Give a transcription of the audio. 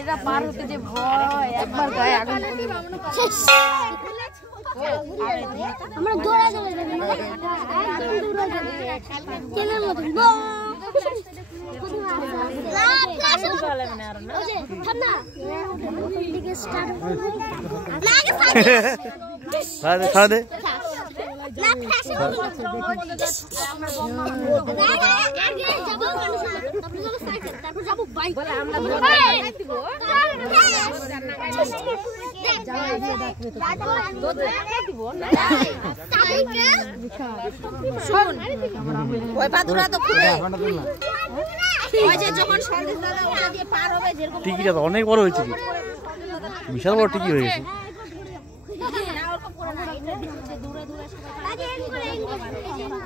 এরা পার হতে যে ভয়, একবার গায়ে আগুন আমরা দৌড়া চলে যাবে, একদম দৌড়া যাবে ট্রেনের মতো। টিকিটা তো অনেক বড় হয়েছে, বিশাল বড় টিকি হয়ে গেছে।